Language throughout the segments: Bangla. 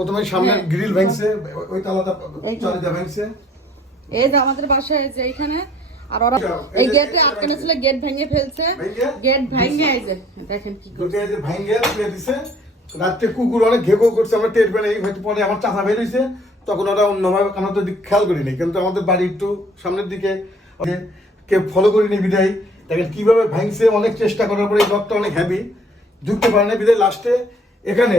প্রথমে সামনে গ্রিল ভাঙছে, ওই তালাটা চালিয়ে ভাঙছে। এই যে আমাদের বাসায় যে এখানে আর ওরা এই গেটে আটকানো ছিল, গেট ভেঙে ফেলছে। গেট ভেঙে এই যে দেখেন কি করছে, এই যে ভেঙে দিয়ে দিছে। রাতে কুকুর অনেক ঘেউ ঘেউ করছে, আমরা টের পাই নাই। হয়তো পরে আমার চাচা বের হইছে, তখন ওরা অন্যভাবে, আমরা তো খেয়াল করিনি। কিন্তু আমাদের বাড়ি একটু সামনের দিকে, কেউ ফলো করিনি বিদায়। দেখেন কিভাবে ভাঙছে, অনেক চেষ্টা করার পরে এই লকটা অনেক হেভি, ঢুকতে পারে না বিদায়। লাস্টে এখানে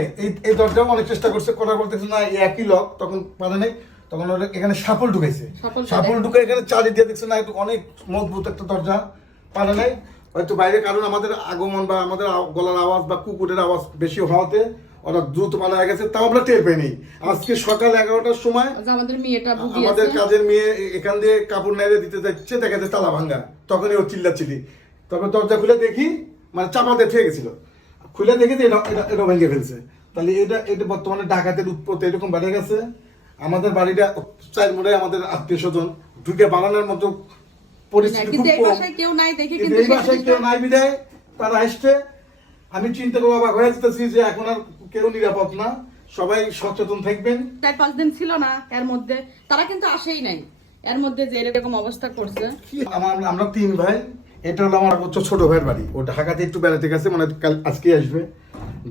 এই দরজাও অনেক চেষ্টা করছে, করার পর দেখছে না একই লক, তখন পারে নাই। তখন ওরা এখানে সাপল ঢুকাইছে, সাপল ঢুকে এখানে চালি দিয়ে দেখছে না অনেক মজবুত একটা দরজা, পারে নাই। হয়তো বাইরে কারণ আমাদের আগমন বা আমাদের গলার আওয়াজ বা কুকুরের আওয়াজ বেশি হওয়াতে ওরা দ্রুত পালা গেছে, তাও আমরা টের পাইনি। আজকে সকাল 11টার সময় আমাদের কাজের মেয়ে এখান দিয়ে কাপড় নেড়ে দিতে যাচ্ছে, দেখা যাচ্ছে তালা ভাঙ্গা। তখনই ও চিল্লাচিল্লি, তখন দরজা খুলে দেখি মানে চাপা দিয়ে থেকে গেছিল, খুলে দেখি যে এটা ভেঙে ফেলছে। তাহলে এটা বর্তমানে ডাকাতের উৎপত্তি এরকম বেড়ে গেছে। আমাদের বাড়িটা চার মোড়ে, আমাদের আত্মীয় স্বজন ঢুকে বানানোর মতো পরিস্থিতি খুব কম। এই বাসায় কেউ নাই বিদায় তারা আসছে। আমি চিন্তা করে অবাক হয়ে যেতেছি যে এখন আর কেউ নিরাপদ না, সবাই সচেতন থাকবেন। 4-5 দিন ছিল না, এর মধ্যে তারা কিন্তু আসেই নাই। এর মধ্যে যে এরকম অবস্থা করছে, আমরা 3 ভাই। এটা হলো আমার ছোট ভাইয়ের বাড়ি, ও ঢাকাতে একটু বেড়াতে গেছে, মানে আজকে আসবে।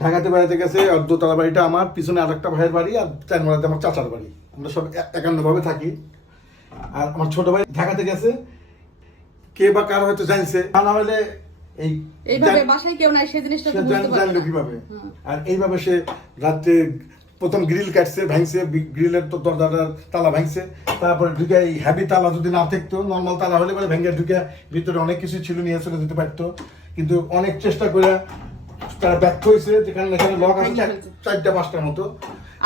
ঢাকাতে বেড়াতে গেছে, আর দোতলা বাড়িটা আমার, পিছনে আরেকটা ভাইয়ের বাড়ি, আর 4 মারাতে আমার চাচার বাড়ি। আমরা সব একান্নভাবে থাকি। আর আমার ছোট ভাই ঢাকাতে গেছে, কে বা কার হয়তো জানছে, না হলে এইভাবে বাসায় কেউ নাই, সেই জিনিসটা জানলো কিভাবে। আর এইভাবে সে রাত্রে প্রথম গ্রিল কাটছে, ভাঙছে, গ্রিলের তো দরজাটার তালা ভাঙছে। তারপরে ঢুকে এই হ্যাভি তালা যদি না থাকতো, নর্মাল তালা হলে পরে ভেঙে ঢুকে ভিতরে অনেক কিছু ছিল, নিয়ে চলে যেতে পারতো। কিন্তু অনেক চেষ্টা করে তারা ব্যর্থ হয়েছে, যেখানে এখানে লক আছে 4-5টার মতো।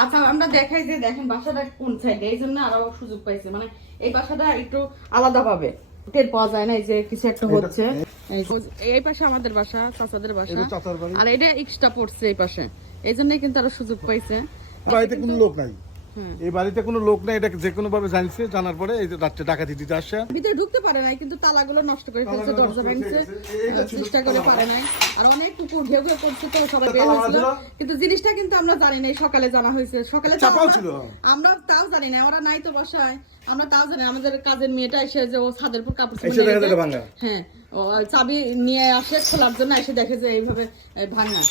আচ্ছা আমরা দেখাই যে দেখেন বাসাটা কোন সাইডে, এই জন্য আরো সুযোগ পাইছে। মানে এই বাসাটা একটু আলাদা ভাবে টের পাওয়া যায় না যে কিছু একটা হচ্ছে। এই পাশে আমাদের বাসা, চাচাদের বাসা, আর এটা এক্সট্রা পড়ছে এই পাশে, এই জন্যই কিন্তু আরো সুযোগ পাইছে। বাড়িতে কোনো লোক নাই, এই বাড়িতে কোনো লোক নাই। এটা যে কোনো ভাবে জানছে, জানার পরে এই যে রাত্রে ডাকাতি দিতে আসছে। ভিতরে ঢুকতে পারে নাই, কিন্তু তালাগুলো নষ্ট করে ফেলছে, দরজা ভাঙছে, চেষ্টা করে পারে নাই। আর অনেক কুকুর ঘেউ ঘেউ করছে, তো সবাই বের হয়েছিল। কিন্তু জিনিসটা কিন্তু আমরা জানি না, সকালে জানা হয়েছে। সকালে আমরা তাও জানি না, ওরা নাই তো বাসায়, আমরা তাও জানি। আমাদের কাজের মেয়েটা এসে যে ও ছাদের উপর কাপড়, হ্যাঁ, চাবি নিয়ে আসে খোলার জন্য, এসে দেখে যে এইভাবে ভাঙা।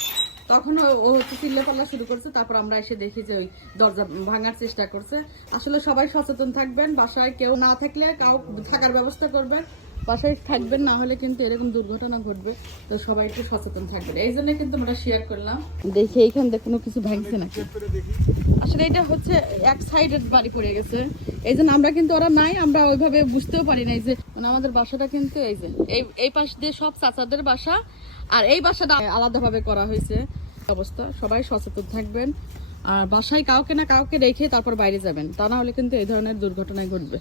তখন ও হচ্ছে চিল্লে পাল্লা শুরু করছে। তারপর আমরা এসে দেখি যে ওই দরজা ভাঙার চেষ্টা করছে। আসলে সবাই সচেতন থাকবেন, বাসায় কেউ না থাকলে কাউ থাকার ব্যবস্থা করবেন, বাসায় থাকবেন, না হলে কিন্তু এরকম দুর্ঘটনা ঘটবে। তো সবাই একটু সচেতন থাকবেন, এই জন্য কিন্তু আমরা শেয়ার করলাম। দেখি এইখান থেকে কোনো কিছু ভাঙছে নাকি। আসলে এটা হচ্ছে এক সাইডের বাড়ি পড়ে গেছে, এই জন্য আমরা কিন্তু ওরা নাই, আমরা ওইভাবে বুঝতেও পারি নাই যে মানে আমাদের বাসাটা কিন্তু এই যে এই পাশ দিয়ে সব চাচাদের বাসা, আর এই বাসাটা আলাদাভাবে করা হয়েছে। অবস্থা সবাই সচেতন থাকবেন, আর বাসায় কাউকে না কাউকে রেখে তারপর বাইরে যাবেন, তা না হলে কিন্তু এই ধরনের দুর্ঘটনায় ঘটবে।